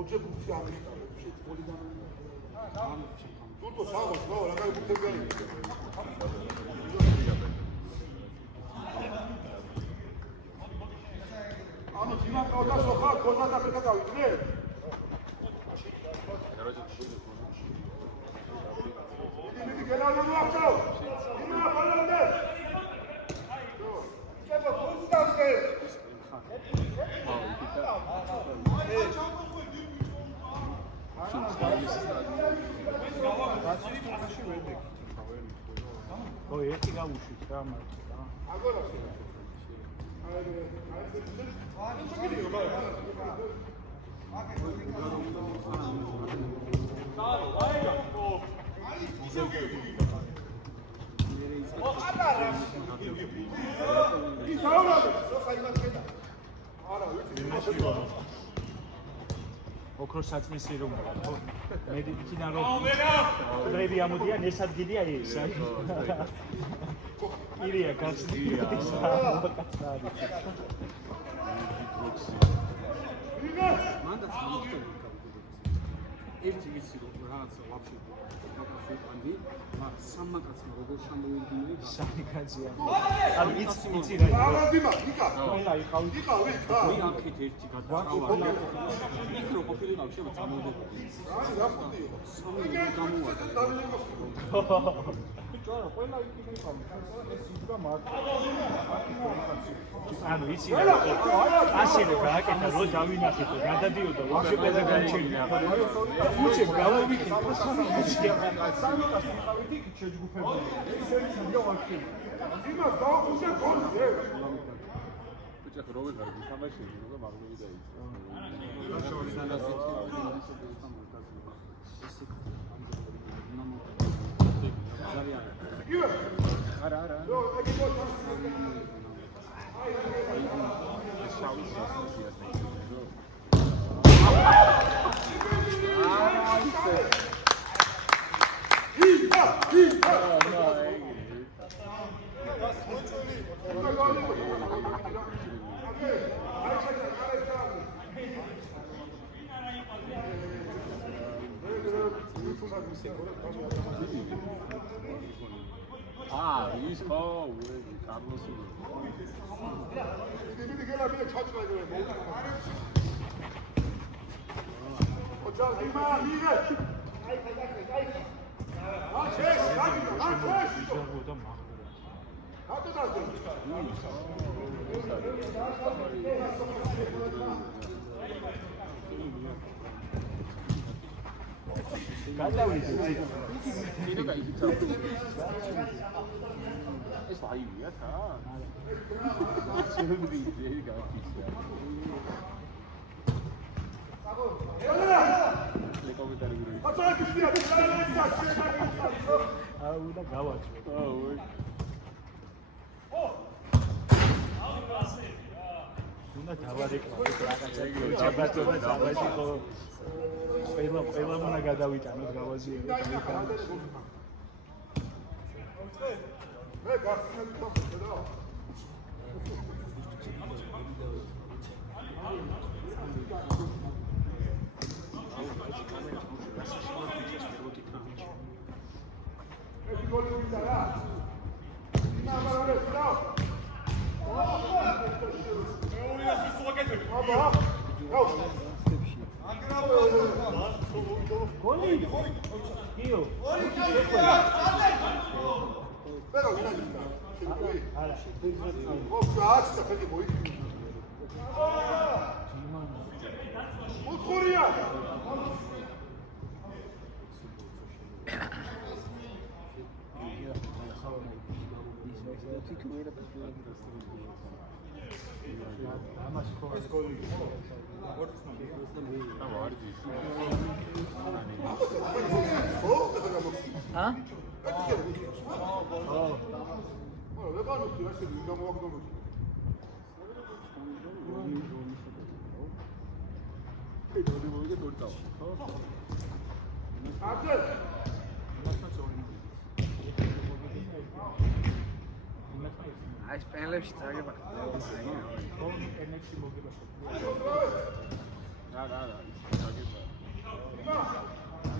ოჯე ბუთი ამიხტარე შეწყოლიდან თურქო საღოს რა მაგარი ბუთები არის ანუ ძიმა ყავდა სოხა გოზა და ფერდა გავიდნენ მიდი გელავდა მოახტო ძიმა ყავდა ჩება გუსტავსკე ой, ერთი გავუშვით რა მართლა. აგორა. ოქროს საწმისი რომ მე იქიდან რომ დრები ამოდიან ეს ადგილია ეს ირია გასწია მანდაც ერთი ვიცი რომ რაღაცა ვაფშე ვიყანდი მაგრამ სამმაკაცმა როგორ შემოვიდნენ სამი კაცია ანუ იცი რა აღადგიმა ნიკა ყველა იყავი იყავი ხა მე აქეთ ერთი გადავაყავარ იქ რო ყოფილიყავ შეიძლება წამოვიდნენ აი რა ფუნდი სამი გამოვიდა ბიჭო ყველა იქ იყავი ეს იდგა მარტო ანუ იცი რა ასე რომ გააკეთა რო დავინახეთ და გადადიოდა ვაფშე ყველა განჩენია უცებ გავავიქით სამი კაცია სამი კაცი იყავით იქ შეჯგუფებული ეს არის ვაფშე იმას დაუხუზე კონზე ბიჭო რო ვეღარ გითამაშები რომ მაგნები დაიწყო არა არა ის ხო კარლოსი მიდი გელავდა ჩაჭრადა ოჯა იმა მიგე აი ჩეს ჯერბოდა მაგურა გადავიდე კიდე გაიქცა ეს აივია თა შეიძლება ძე გაიქცა ლეკომენტარი გული უნდა გავაჭრო უნდა დავარეკლამოთ რაღაცა ჯაბატობა დავაჭი ხო ყველა უნდა გადავიტანოთ გავაზიაროთ მე გასწრებით ხოხე რა ეს გოლი უნდა რა იმავე რა გოლი იო პერო ვინაიცა არა ოფ და ფეთი მოიჭი მოთხრია ამას ხო ეს გოლი ა? რა განუხდი ასე გამოვაგდომოთ ეს დოდი მოვიდა დორტავა ხო აბა აი სპენლებში წაგება ხო პენებში მოგება რა აგება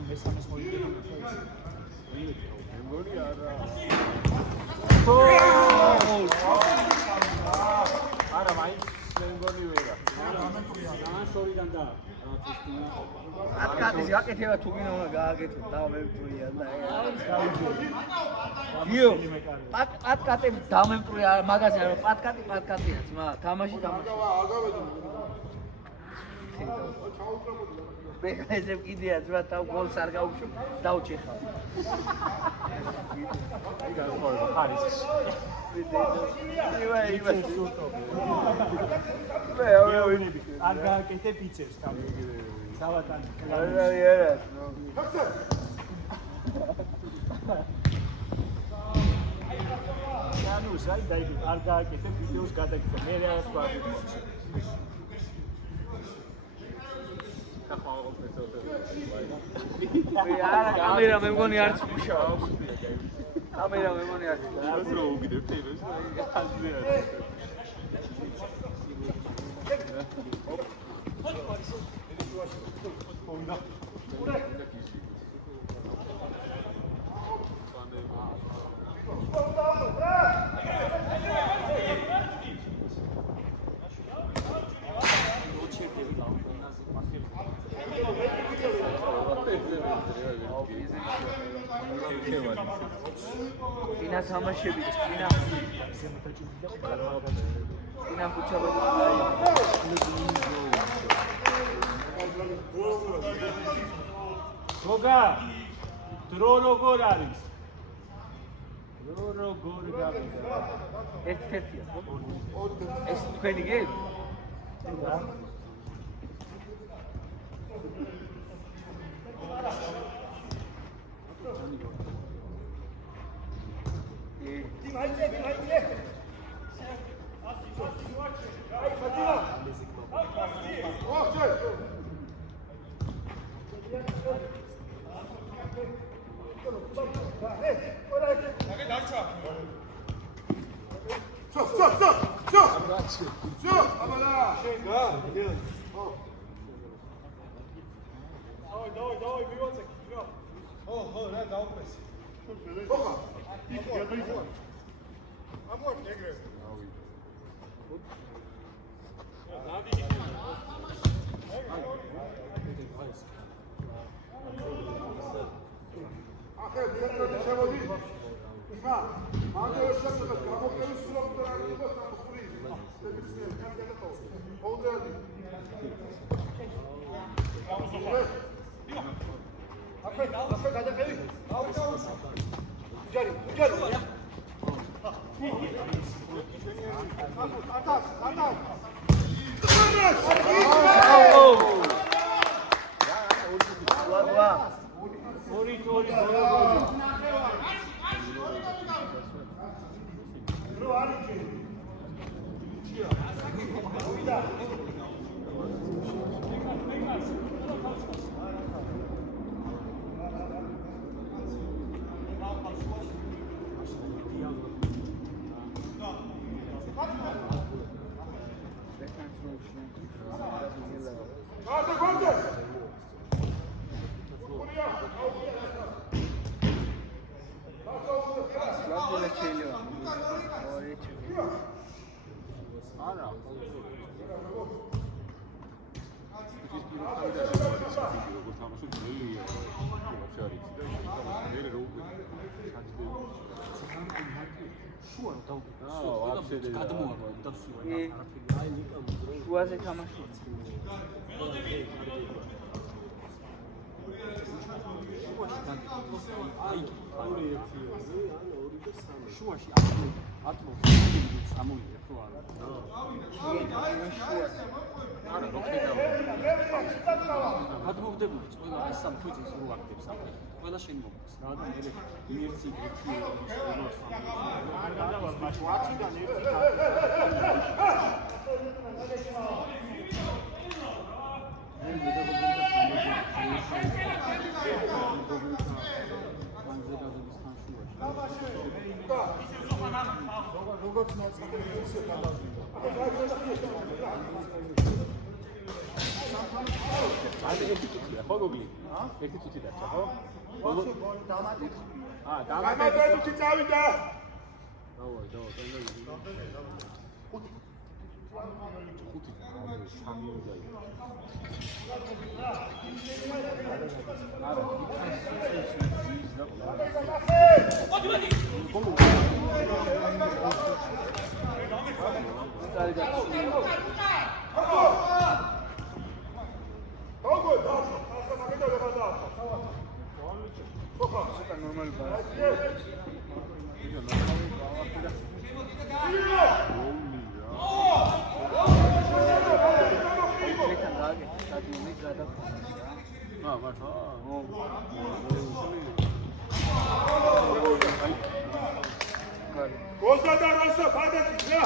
მესამეს მოიგები მე მგონი არა არა მაინც მე მგონი ვერა რა შორიდან და ატკატის გაკეთება თუ გინდა უნდა გააკეთო დამემტრია და გიო პატკატები დამემტრია მაგაზე არა პატკატია ძმა თამაში მე ესე კიდეა ძმა თავ გოლს არ გაუშვი დავჭეხა აი გაიყვება ხარისხი არ გააკეთე პიცებს კამი დავატანი ანუ საი დაიგე არ გააკეთე ვიდეოს გადაკეთე მე რა თქვა არა კამერა მე მგონი არც მუშაობს კამერა მე მგონი არც ეს რო უგიდებ ტელეს აზია Ina თამაშები Ina ხუჩაბა გოგა დრო როგორ არის დრო როგორ გავიდა ერთ-ერთია ეს თქვენი გები Давай, биваться. Ра, дал пес. Оха. Я дойду. А вот не играю. Ахе, директор შევოდი. იხა, მაგერ შეხედა, გამოგები სულობ და რა იყო სამსური. ეს კანდიდატი ხო. ოდელი. 앞에 가자, 배위. 자리. 안타. 와. 오리 შუაზე თამაში შუაში ატმოსფეროს სამოიღე ხო არა არა გადმოვდებული ყველა ეს სამ თუძის რო აქტებს საფრთხე ყველა შენ მომწს რა და მე ინერცი გექი არ გადავალ მაშინ 10-დან 1 როგორც მოწყობილი ისე გადავიდა. ანუ ერთი წუთია ხო გოგლი? ერთი წუთი დარჩა ხო? აა გამარჯვებითი წავიდა. დავაი, ხუთი სამი უნდა იყოს. არა, გოზა და როსა ფადაკი რა